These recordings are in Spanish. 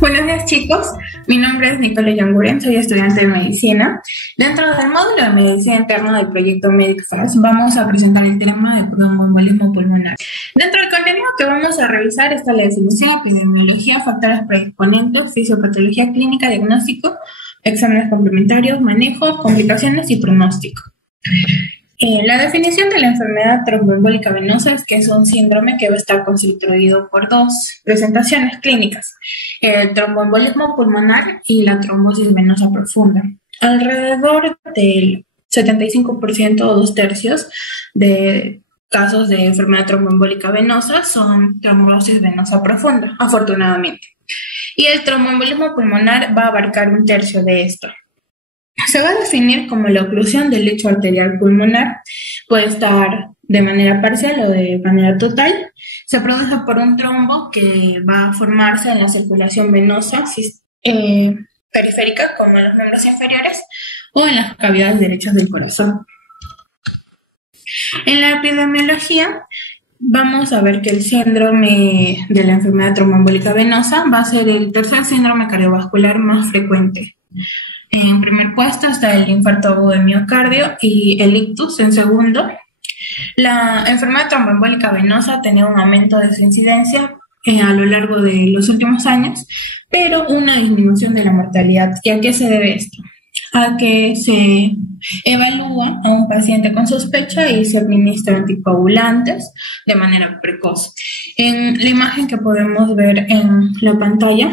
Buenos días chicos, mi nombre es Nicole Yanguren, soy estudiante de medicina. Dentro del módulo de medicina interna del proyecto Medicfast vamos a presentar el tema de tromboembolismo pulmonar. Dentro del contenido que vamos a revisar está la definición, epidemiología, factores predisponentes, fisiopatología clínica, diagnóstico, exámenes complementarios, manejo, complicaciones y pronóstico. La definición de la enfermedad tromboembólica venosa es que es un síndrome que va a estar constituido por dos presentaciones clínicas, el tromboembolismo pulmonar y la trombosis venosa profunda. Alrededor del 75% o 2/3 de casos de enfermedad tromboembólica venosa son trombosis venosa profunda, afortunadamente. Y el tromboembolismo pulmonar va a abarcar 1/3 de esto. Se va a definir como la oclusión del lecho arterial pulmonar, puede estar de manera parcial o de manera total. Se produce por un trombo que va a formarse en la circulación venosa periférica, como en los miembros inferiores o en las cavidades derechas del corazón. En la epidemiología vamos a ver que el síndrome de la enfermedad tromboembólica venosa va a ser el tercer síndrome cardiovascular más frecuente. En primer puesto está el infarto agudo de miocardio y el ictus en segundo. La enfermedad tromboembólica venosa ha tenido un aumento de su incidencia a lo largo de los últimos años, pero una disminución de la mortalidad. ¿Y a qué se debe esto? A que se evalúa a un paciente con sospecha y se administra anticoagulantes de manera precoz. En la imagen que podemos ver en la pantalla,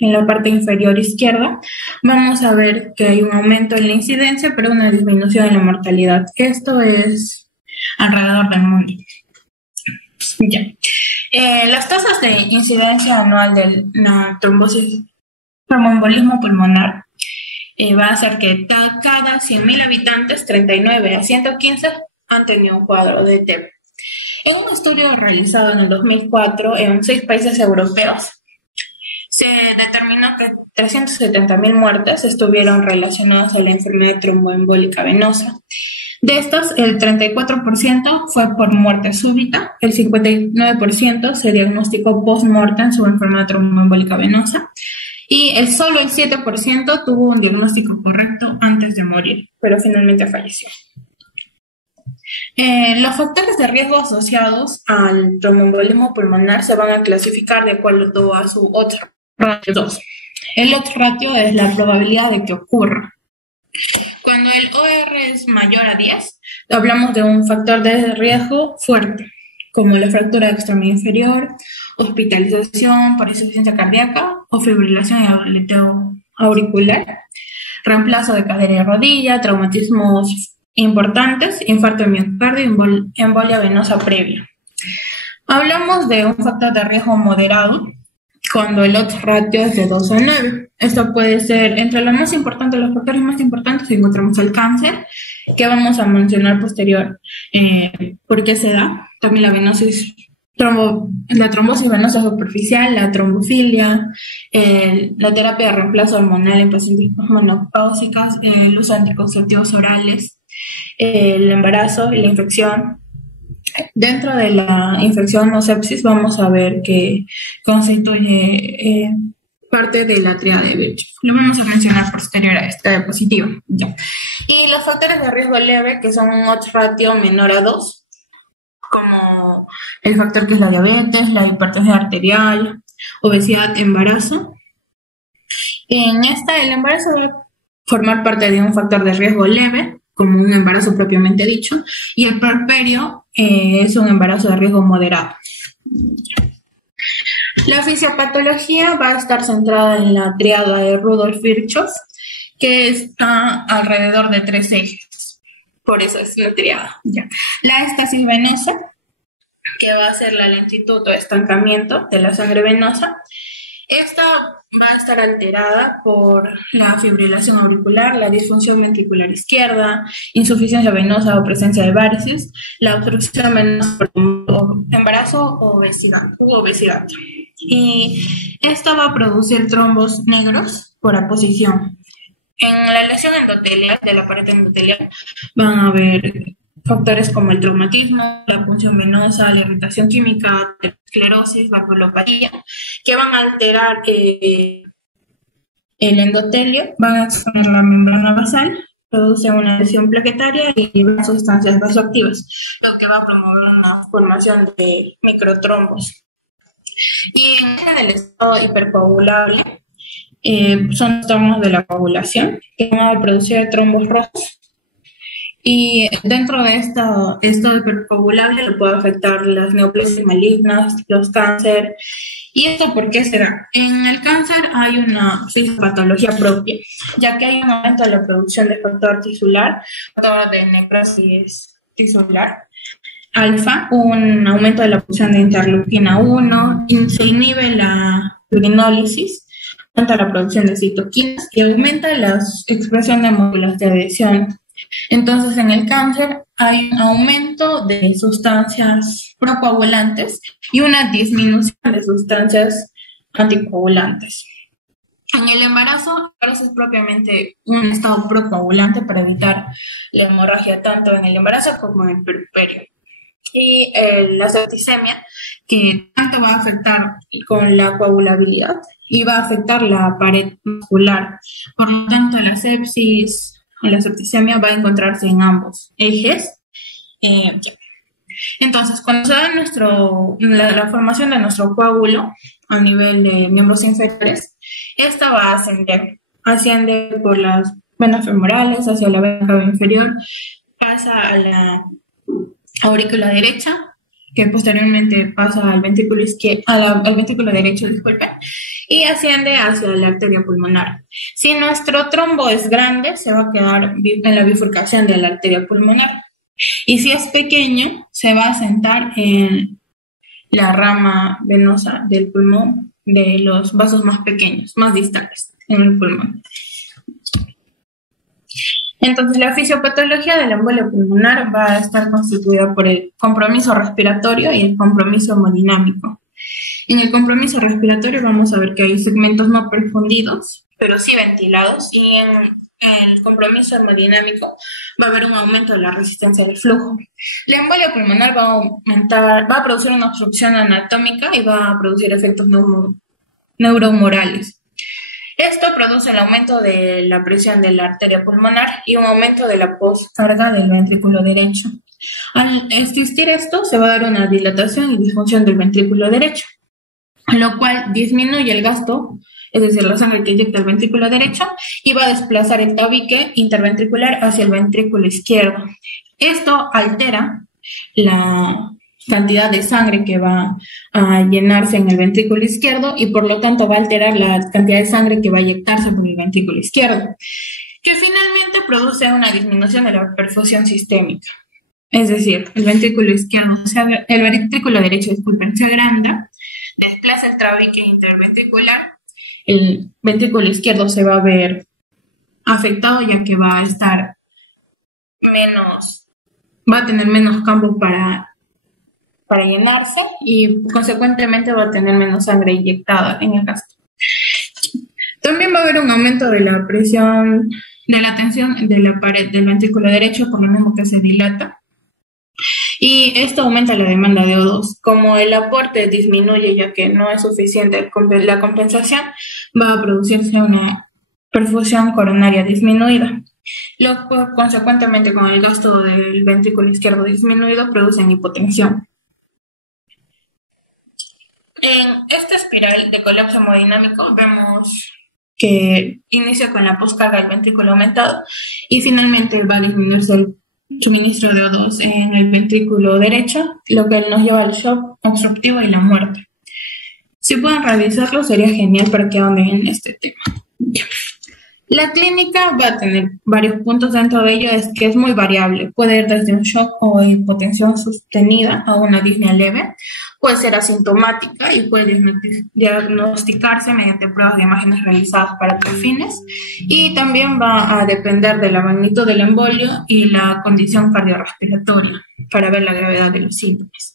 en la parte inferior izquierda, vamos a ver que hay un aumento en la incidencia, pero una disminución en la mortalidad. Esto es alrededor del mundo. Ya. Las tasas de incidencia anual de la tromboembolismo pulmonar va a ser que cada 100.000 habitantes, 39 a 115 han tenido un cuadro de TEP. En un estudio realizado en el 2004 en 6 países europeos, se determinó que 370.000 muertes estuvieron relacionadas a la enfermedad tromboembólica venosa. De estas, el 34% fue por muerte súbita, el 59% se diagnosticó post-mortem su enfermedad tromboembólica venosa y solo el 7% tuvo un diagnóstico correcto antes de morir, pero finalmente falleció. Los factores de riesgo asociados al tromboembolismo pulmonar se van a clasificar de acuerdo a su odds ratio 2. El odds ratio es la probabilidad de que ocurra. Cuando el OR es mayor a 10, hablamos de un factor de riesgo fuerte, como la fractura de extremidad inferior, hospitalización por insuficiencia cardíaca o fibrilación y aleteo auricular, reemplazo de cadera y rodilla, traumatismos importantes, infarto de miocardio y embolia venosa previa. Hablamos de un factor de riesgo moderado cuando el odds ratio es de 2 a 9. Esto puede ser entre los factores más importantes encontramos el cáncer, que vamos a mencionar posterior por qué se da, también la la trombosis venosa superficial, la trombofilia, la terapia de reemplazo hormonal en pacientes menopáusicas, el uso de anticonceptivos orales, el embarazo y la infección. Dentro de la infección o sepsis vamos a ver que constituye parte de la tríada de Virchow. Lo vamos a mencionar posterior a esta diapositiva. Ya. Y los factores de riesgo leve, que son un odds ratio menor a 2, como el factor que es la diabetes, la hipertensión arterial, obesidad, embarazo. En esta, el embarazo debe formar parte de un factor de riesgo leve, como un embarazo propiamente dicho, y el puerperio es un embarazo de riesgo moderado. La fisiopatología va a estar centrada en la tríada de Rudolph Virchow, que está alrededor de 3 ejes. Por eso es la tríada. Ya. La éstasis venosa, que va a ser la lentitud o estancamiento de la sangre venosa. Esta va a estar alterada por la fibrilación auricular, la disfunción ventricular izquierda, insuficiencia venosa o presencia de varices, la obstrucción venosa por embarazo o obesidad. Y esta va a producir trombos negros por aposición. En la lesión endotelial de la pared endotelial van a haber factores como el traumatismo, la punción venosa, la irritación química, la esclerosis, valvulopatía, que van a alterar el endotelio, van a exponer la membrana basal, produce una lesión plaquetaria y sustancias vasoactivas, lo que va a promover una formación de microtrombos. Y en el estado hipercoagulable, son trastornos de la coagulación que van a producir trombos rojos. Y dentro de estado hipercoagulable lo puede afectar las neoplasias malignas, los cáncer. ¿Y esto por qué será? En el cáncer hay una patología propia, ya que hay un aumento de la producción de factor tisular, factor de necrosis tisular alfa, un aumento de la producción de interleuquina 1, se inhibe la urinólisis, aumenta la producción de citoquinas y aumenta la expresión de módulos de adhesión. Entonces, en el cáncer hay un aumento de sustancias procoagulantes y una disminución de sustancias anticoagulantes. En el embarazo es propiamente un estado procoagulante para evitar la hemorragia tanto en el embarazo como en el puerperio. Y la septicemia, que tanto va a afectar con la coagulabilidad y va a afectar la pared muscular. Por lo tanto, la sepsis o la septicemia va a encontrarse en ambos ejes. Entonces, cuando se da la formación de nuestro coágulo a nivel de miembros inferiores, esta va a asciende por las venas femorales hacia la vena cava inferior, pasa a la aurícula derecha, que posteriormente pasa al ventrículo al ventrículo derecho, y asciende hacia la arteria pulmonar. Si nuestro trombo es grande, se va a quedar en la bifurcación de la arteria pulmonar. Y si es pequeño, se va a sentar en la rama venosa del pulmón, de los vasos más pequeños, más distales en el pulmón. Entonces, la fisiopatología de la embolia pulmonar va a estar constituida por el compromiso respiratorio y el compromiso hemodinámico. En el compromiso respiratorio vamos a ver que hay segmentos no perfundidos, pero sí ventilados, y en el compromiso hemodinámico va a haber un aumento de la resistencia del flujo. La embolia pulmonar va a producir una obstrucción anatómica y va a producir efectos neuromorales. Esto produce el aumento de la presión de la arteria pulmonar y un aumento de la poscarga del ventrículo derecho. Al existir esto, se va a dar una dilatación y disfunción del ventrículo derecho, lo cual disminuye el gasto, es decir, la sangre que inyecta el ventrículo derecho, y va a desplazar el tabique interventricular hacia el ventrículo izquierdo. Esto altera la cantidad de sangre que va a llenarse en el ventrículo izquierdo y por lo tanto va a alterar la cantidad de sangre que va a inyectarse por el ventrículo izquierdo, que finalmente produce una disminución de la perfusión sistémica. Es decir, el ventrículo derecho, se agranda, desplaza el tabique interventricular, el ventrículo izquierdo se va a ver afectado ya que va a tener menos campo para llenarse y consecuentemente va a tener menos sangre inyectada en el gasto. También va a haber un aumento de la presión, de la tensión de la pared del ventrículo derecho, por lo mismo que se dilata. Y esto aumenta la demanda de O2. Como el aporte disminuye ya que no es suficiente la compensación, va a producirse una perfusión coronaria disminuida. Consecuentemente, con el gasto del ventrículo izquierdo disminuido, producen hipotensión. En esta espiral de colapso hemodinámico vemos que inicia con la poscarga del ventrículo aumentado y finalmente va a disminuirse el suministro de O2 en el ventrículo derecho, lo que nos lleva al shock obstructivo y la muerte. Si pueden revisarlo, sería genial para que ahonden en este tema. La clínica va a tener varios puntos, dentro de ello es que es muy variable. Puede ir desde un shock o hipotensión sostenida a una disnea leve, puede ser asintomática y puede diagnosticarse mediante pruebas de imágenes realizadas para otros fines, y también va a depender de la magnitud del embolio y la condición cardiorrespiratoria para ver la gravedad de los síntomas.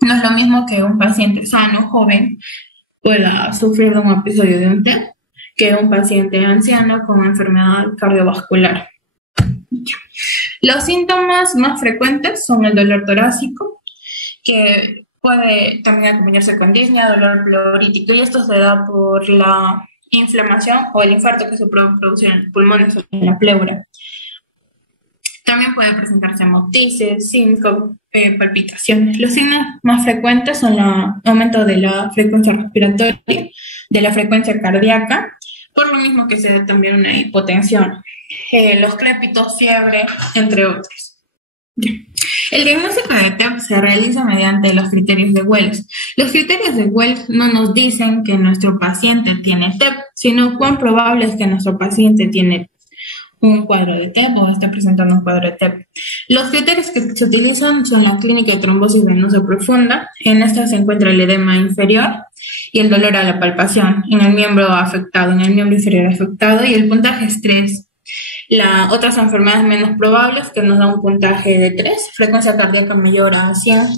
No es lo mismo que un paciente sano, joven, pueda sufrir de un episodio de un TED que un paciente anciano con enfermedad cardiovascular. Los síntomas más frecuentes son el dolor torácico, que puede también acompañarse con disnea, dolor pleurítico, y esto se da por la inflamación o el infarto que se produce en los pulmones o en la pleura. También puede presentarse hemoptisis, síncope, palpitaciones. Los signos más frecuentes son el aumento de la frecuencia respiratoria, de la frecuencia cardíaca, por lo mismo que se da también una hipotensión, los crépitos, fiebre, entre otros. El diagnóstico de TEP se realiza mediante los criterios de Wells. Los criterios de Wells no nos dicen que nuestro paciente tiene TEP, sino cuán probable es que nuestro paciente tiene un cuadro de TEP o está presentando un cuadro de TEP. Los criterios que se utilizan son la clínica de trombosis venosa profunda. En esta se encuentra el edema inferior y el dolor a la palpación en el miembro afectado, en el miembro inferior afectado, y el puntaje es 3. Las otras enfermedades menos probables que nos da un puntaje de 3, frecuencia cardíaca mayor a 100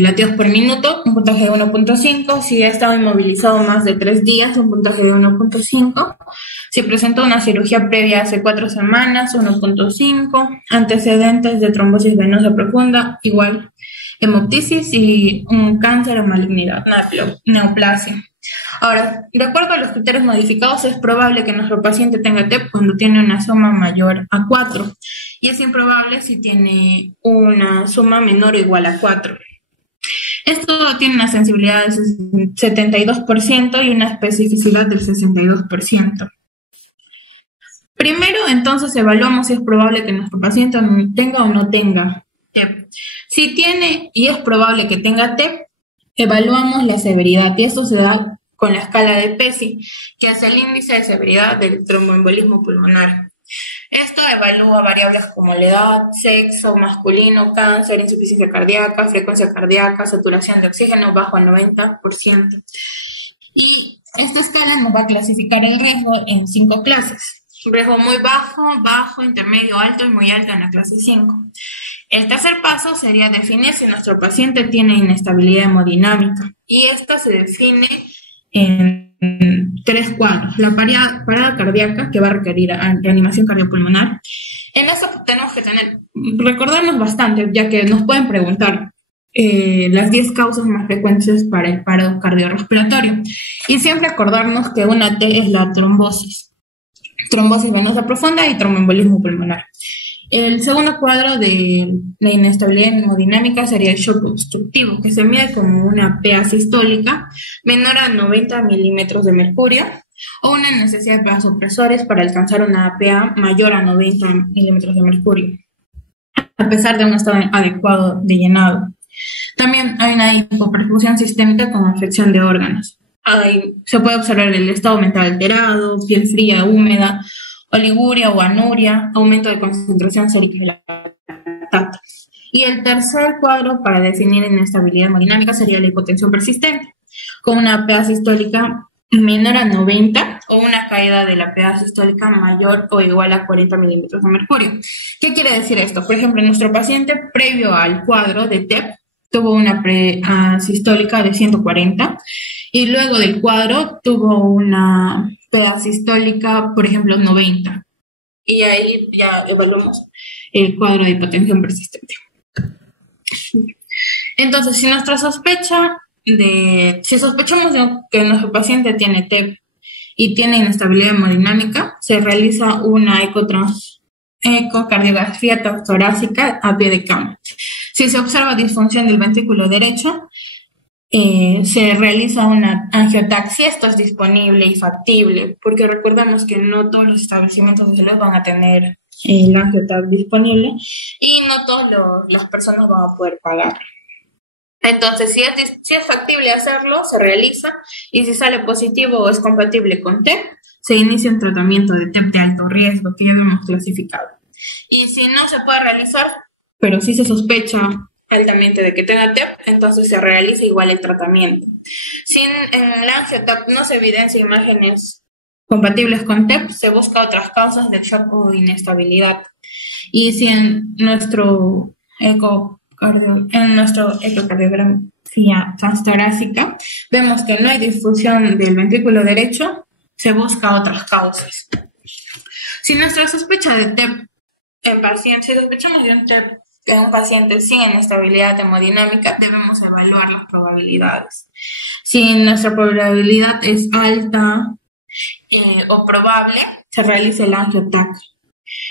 latidos por minuto, un puntaje de 1.5, si ha estado inmovilizado más de 3 días, un puntaje de 1.5, si presentó una cirugía previa hace 4 semanas, 1.5, antecedentes de trombosis venosa profunda, igual, hemoptisis y un cáncer o malignidad, neoplasia. Ahora, de acuerdo a los criterios modificados, es probable que nuestro paciente tenga TEP cuando tiene una suma mayor a 4 y es improbable si tiene una suma menor o igual a 4. Esto tiene una sensibilidad del 72% y una especificidad del 62%. Primero, entonces, evaluamos si es probable que nuestro paciente tenga o no tenga TEP. Si tiene y es probable que tenga TEP, evaluamos la severidad, y esto se da con la escala de PESI, que es el índice de severidad del tromboembolismo pulmonar. Esto evalúa variables como la edad, sexo masculino, cáncer, insuficiencia cardíaca, frecuencia cardíaca, saturación de oxígeno bajo al 90%. Y esta escala nos va a clasificar el riesgo en 5 clases. Riesgo muy bajo, bajo, intermedio, alto y muy alto en la clase 5. El tercer paso sería definir si nuestro paciente tiene inestabilidad hemodinámica, y esta se define en 3 cuadros. La parada cardíaca, que va a requerir reanimación cardiopulmonar. En esto tenemos que recordarnos bastante, ya que nos pueden preguntar las 10 causas más frecuentes para el paro cardiorrespiratorio. Y siempre acordarnos que una T es la trombosis venosa profunda y tromboembolismo pulmonar. El segundo cuadro de la inestabilidad hemodinámica sería el shock obstructivo, que se mide como una PA sistólica menor a 90 milímetros de mercurio o una necesidad de vasopresores para alcanzar una PA mayor a 90 milímetros de mercurio, a pesar de un estado adecuado de llenado. También hay una hipoperfusión sistémica con afección de órganos. Se puede observar el estado mental alterado, piel fría, húmeda, oliguria o anuria, aumento de concentración sérica de la lactato. Y el tercer cuadro para definir inestabilidad hemodinámica sería la hipotensión persistente, con una PA sistólica menor a 90 o una caída de la PA sistólica mayor o igual a 40 milímetros de mercurio. ¿Qué quiere decir esto? Por ejemplo, nuestro paciente previo al cuadro de TEP tuvo una PA sistólica de 140 y luego del cuadro tuvo una PA sistólica, por ejemplo, 90. Y ahí ya evaluamos el cuadro de hipotensión persistente. Entonces, si sospechamos que nuestro paciente tiene TEP y tiene inestabilidad hemodinámica, se realiza una ecocardiografía torácica a pie de cama. Si se observa disfunción del ventrículo derecho, se realiza una angiotaxia. Esto es disponible y factible, porque recordamos que no todos los establecimientos de salud van a tener el angiotaxia disponible y no todas las personas van a poder pagar. Entonces, si es factible hacerlo, se realiza, y si sale positivo o es compatible con TEP, se inicia un tratamiento de TEP de alto riesgo, que ya lo hemos clasificado. Y si no se puede realizar, pero si se sospecha altamente de que tenga TEP, entonces se realiza igual el tratamiento. Si en el angio-TEP no se evidencia imágenes compatibles con TEP, se busca otras causas de shock o inestabilidad. Y si en nuestro ecocardiografía transtorácica vemos que no hay difusión del ventrículo derecho, se busca otras causas. Si nuestra sospecha de TEP si sospechamos de un TEP en un paciente sin inestabilidad hemodinámica, debemos evaluar las probabilidades. Si nuestra probabilidad es alta o probable, se realiza el angio-TAC.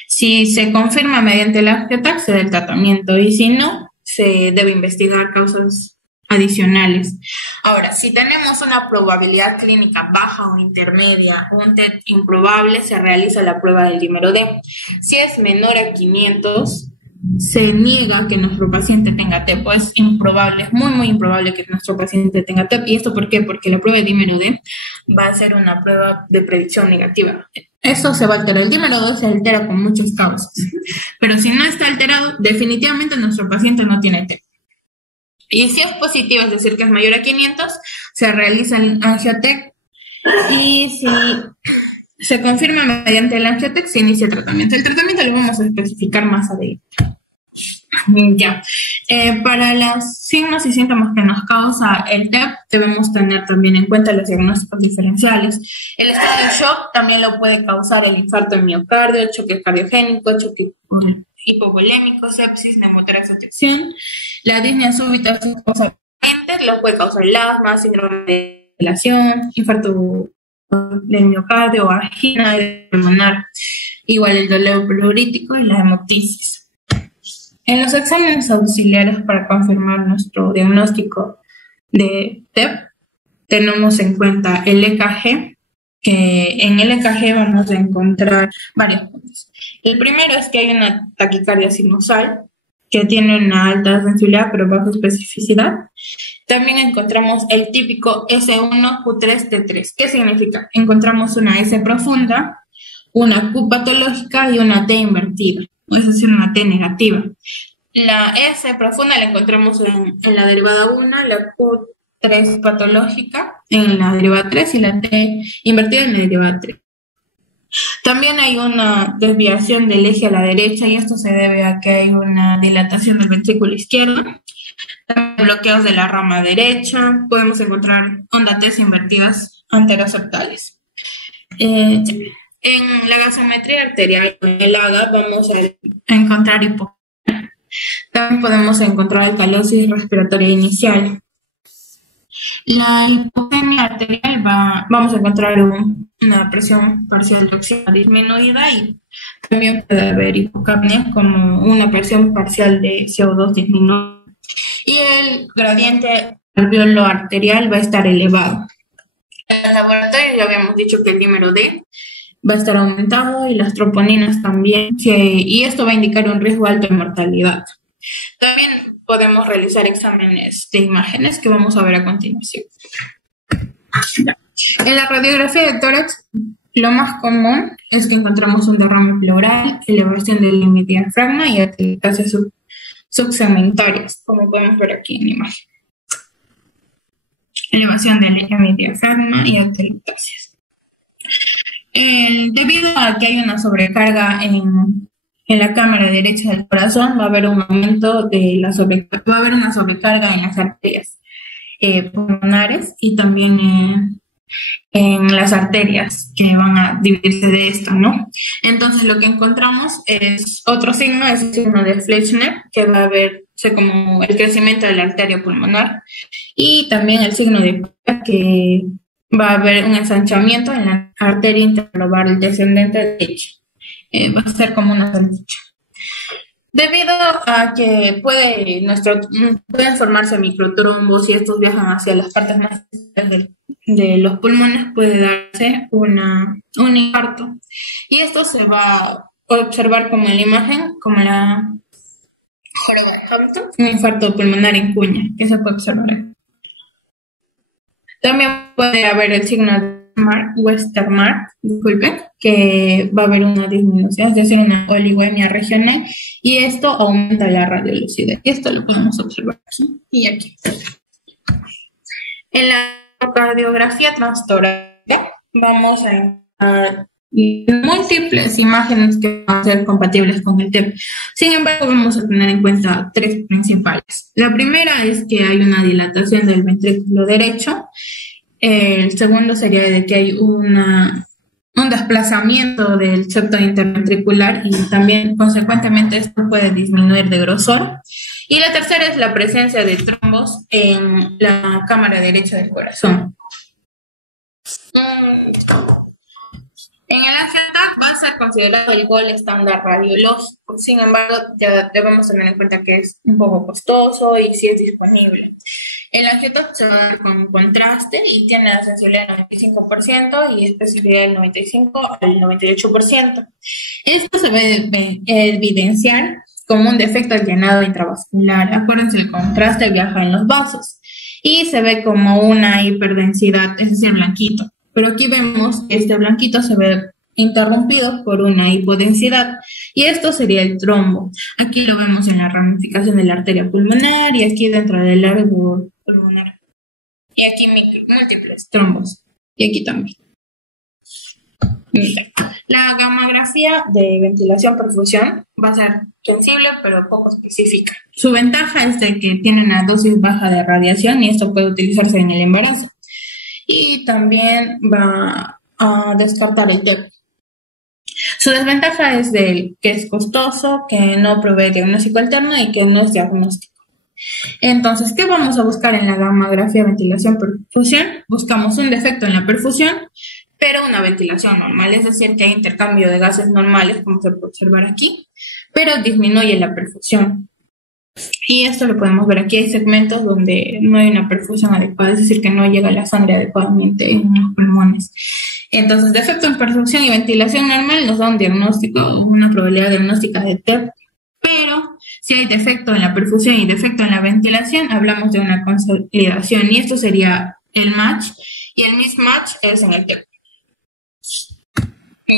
Si se confirma mediante el angio-TAC, se da el tratamiento, y si no, se debe investigar causas adicionales. Ahora, si tenemos una probabilidad clínica baja o intermedia, un TET improbable, se realiza la prueba del dímero D. Si es menor a 500, se niega que nuestro paciente tenga TEP, pues es improbable, es muy improbable que nuestro paciente tenga TEP. ¿Y esto por qué? Porque la prueba de dímero D va a ser una prueba de predicción negativa. Esto se va a alterar. El dímero D se altera con muchas causas, pero si no está alterado, definitivamente nuestro paciente no tiene TEP. Y si es positivo, es decir, que es mayor a 500, se realiza el angio-TEC, y si se confirma mediante el angio-TEC, se inicia el tratamiento. El tratamiento lo vamos a especificar más adelante. Ya. Para los signos y síntomas que nos causa el TEP, debemos tener también en cuenta los diagnósticos diferenciales. El estado de shock también lo puede causar el infarto de miocardio, el choque cardiogénico, choque hipovolémico, sepsis, neumotórax o sección. La disnea súbita lo puede causar el asma, síndrome de ventilación, infarto de miocardio, angina pulmonar, igual el dolor pleurítico y la hemoptisis. En los exámenes auxiliares para confirmar nuestro diagnóstico de TEP, tenemos en cuenta el EKG. En el EKG vamos a encontrar varios puntos. El primero es que hay una taquicardia sinusal que tiene una alta sensibilidad pero baja especificidad. También encontramos el típico S1Q3T3. ¿Qué significa? Encontramos una S profunda, una Q patológica y una T invertida, es decir, una T negativa. La S profunda la encontramos en la derivada 1, la Q3 patológica en la derivada 3 y la T invertida en la derivada 3. También hay una desviación del eje a la derecha, y esto se debe a que hay una dilatación del ventrículo izquierdo. También bloqueos de la rama derecha. Podemos encontrar ondas T invertidas anteroseptales. En la gasometría arterial, en el AGA, vamos a encontrar hipoxemia. También podemos encontrar alcalosis respiratoria inicial. La hipoxemia arterial vamos a encontrar una presión parcial de oxígeno disminuida, y también puede haber hipocapnia como una presión parcial de CO2 disminuida. Y el gradiente alveolo arterial va a estar elevado. En el laboratorio ya habíamos dicho que el dímero D va a estar aumentado y las troponinas también, y esto va a indicar un riesgo alto de mortalidad. También podemos realizar exámenes de imágenes que vamos a ver a continuación. En la radiografía de tórax, lo más común es que encontramos un derrame pleural, elevación del límite diafragma y atelectasias subsegmentarias, como podemos ver aquí en la imagen. Elevación del límite diafragma y atelectasias. Debido a que hay una sobrecarga en la cámara derecha del corazón, va a haber un aumento de va a haber una sobrecarga en las arterias pulmonares, y también en las arterias que van a dividirse de esto, ¿no? Entonces lo que encontramos es otro signo, es el signo de Fleischner, que va a verse como el crecimiento de la arteria pulmonar, y también el signo de que va a haber un ensanchamiento en la arteria interlobar descendente derecha. Va a ser como una salchicha. Debido a que pueden formarse microtrombos y estos viajan hacia las partes más de los pulmones, puede darse un infarto. Y esto se va a observar como en la imagen, como la joroba de Hampton, un infarto pulmonar en cuña, que se puede observar ahí. También puede haber el signo de Westermarck, que va a haber una disminución, es decir, una oligoemia regional, y esto aumenta la radiolucidez. Y esto lo podemos observar aquí y aquí. En la cardiografía transtorácica vamos a encontrar múltiples imágenes que van a ser compatibles con el TEP. Sin embargo, vamos a tener en cuenta tres principales. La primera es que hay una dilatación del ventrículo derecho. El segundo sería de que hay un un desplazamiento del septo interventricular y también, consecuentemente, esto puede disminuir de grosor. Y la tercera es la presencia de trombos en la cámara derecha del corazón. En el angioTAC va a ser considerado el gol estándar radiológico, sin embargo, ya debemos tener en cuenta que es un poco costoso y si es disponible. El angioTAC se va a dar con contraste y tiene la sensibilidad del 95% y especificidad del 95 al 98%. Esto se va a evidenciar como un defecto al llenado intravascular. Acuérdense, el contraste viaja en los vasos y se ve como una hiperdensidad, es decir, blanquito. Pero aquí vemos que este blanquito se ve interrumpido por una hipodensidad y esto sería el trombo. Aquí lo vemos en la ramificación de la arteria pulmonar y aquí dentro del árbol pulmonar. Y aquí múltiples trombos. Y aquí también. La gamografía de ventilación-perfusión va a ser sensible pero poco específica. Su ventaja es de que tiene una dosis baja de radiación y esto puede utilizarse en el embarazo. Y también va a descartar el TEP. Su desventaja es que es costoso, que no provee diagnóstico alterno y que no es diagnóstico. Entonces, ¿qué vamos a buscar en la gamografía ventilación-perfusión? Buscamos un defecto en la perfusión, pero una ventilación normal, es decir, que hay intercambio de gases normales, como se puede observar aquí, pero disminuye la perfusión. Y esto lo podemos ver aquí, hay segmentos donde no hay una perfusión adecuada, es decir, que no llega la sangre adecuadamente en los pulmones. Entonces, defecto en perfusión y ventilación normal nos da un diagnóstico, una probabilidad diagnóstica de TEP, pero si hay defecto en la perfusión y defecto en la ventilación, hablamos de una consolidación y esto sería el match y el mismatch es en el TEP. El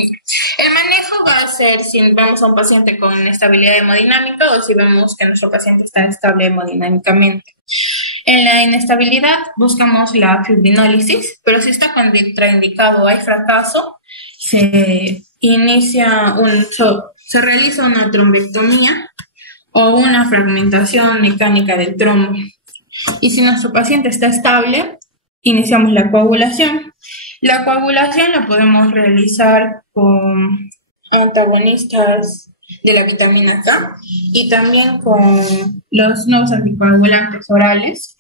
manejo va a ser si vemos a un paciente con inestabilidad hemodinámica o si vemos que nuestro paciente está estable hemodinámicamente. En la inestabilidad buscamos la fibrinólisis, pero si está contraindicado o hay fracaso, se realiza una trombectomía o una fragmentación mecánica del trombo. Y si nuestro paciente está estable, iniciamos la coagulación. La coagulación la podemos realizar con antagonistas de la vitamina K y también con los nuevos anticoagulantes orales.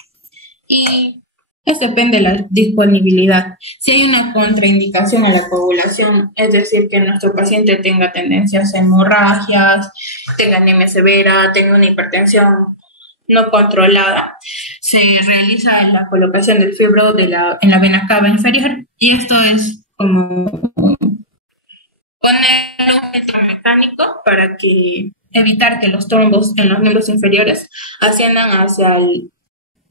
Y eso depende de la disponibilidad. Si hay una contraindicación a la coagulación, es decir, que nuestro paciente tenga tendencias a hemorragias, tenga anemia severa, tenga una hipertensión no controlada, se realiza la colocación del fibro en la vena cava inferior y esto es como poner un centro mecánico para evitar que los trombos en los miembros inferiores asciendan hacia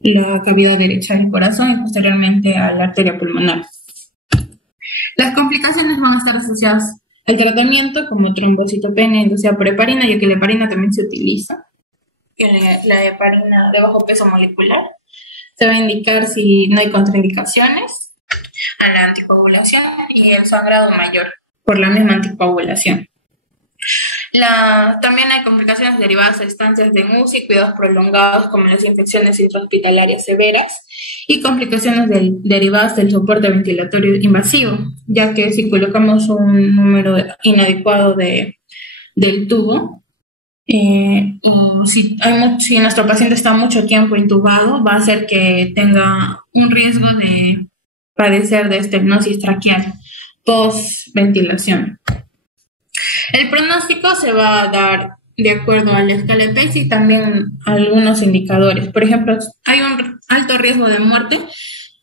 la cavidad derecha del corazón y posteriormente a la arteria pulmonar. Las complicaciones van a estar asociadas al tratamiento como trombocitopenia inducida por heparina, ya que la heparina también se utiliza. La heparina de bajo peso molecular. Se va a indicar si no hay contraindicaciones a la anticoagulación y el sangrado mayor por la misma anticoagulación. También hay complicaciones derivadas de estancias de UCI, cuidados prolongados como las infecciones intrahospitalarias severas y complicaciones derivadas del soporte ventilatorio invasivo, ya que si colocamos un número inadecuado del tubo, o si nuestro paciente está mucho tiempo intubado, va a hacer que tenga un riesgo de padecer de estenosis traqueal post-ventilación. El pronóstico se va a dar de acuerdo a la escala de PESI y también a algunos indicadores. Por ejemplo, hay un alto riesgo de muerte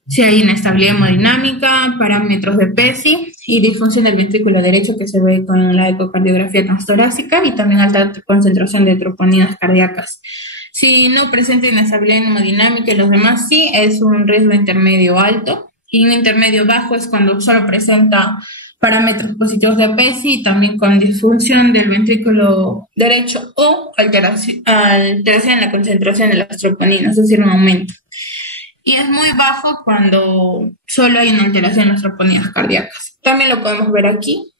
si hay inestabilidad hemodinámica, parámetros de PESI y disfunción del ventrículo derecho que se ve con la ecocardiografía transtorácica y también alta concentración de troponinas cardíacas. Si no presenta inestabilidad hemodinámica y los demás sí, es un riesgo intermedio alto y un intermedio bajo es cuando solo presenta parámetros positivos de PESI y también con disfunción del ventrículo derecho o alteración en la concentración de las troponinas, es decir, un aumento. Y es muy bajo cuando solo hay una alteración en las troponinas cardíacas. También lo podemos ver aquí.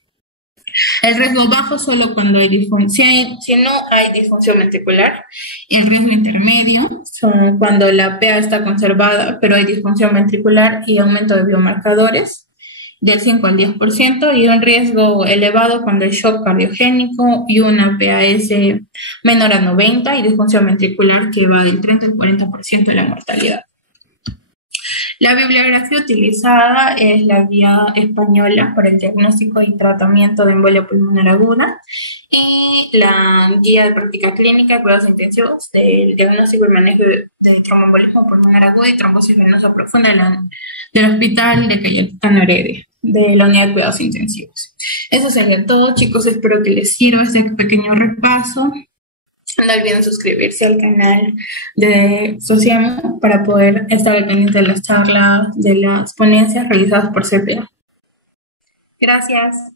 El riesgo bajo solo cuando hay disfunción, si no hay disfunción ventricular. El riesgo intermedio son cuando la PA está conservada, pero hay disfunción ventricular y aumento de biomarcadores. del 5 al 10% y un riesgo elevado cuando hay shock cardiogénico y una PAS menor a 90 y disfunción ventricular que va del 30 al 40% de la mortalidad. La bibliografía utilizada es la Guía Española para el Diagnóstico y Tratamiento de Embolia Pulmonar Aguda y la Guía de Práctica Clínica, Cuidados Intensivos del Diagnóstico y Manejo de Tromboembolismo Pulmonar Aguda y Trombosis Venosa Profunda del Hospital de Cayetano Heredia, de la Unidad de Cuidados Intensivos. Eso sería todo, chicos. Espero que les sirva este pequeño repaso. No olviden suscribirse al canal de Sociamo para poder estar al pendiente de las charlas, de las ponencias realizadas por CPA. Gracias.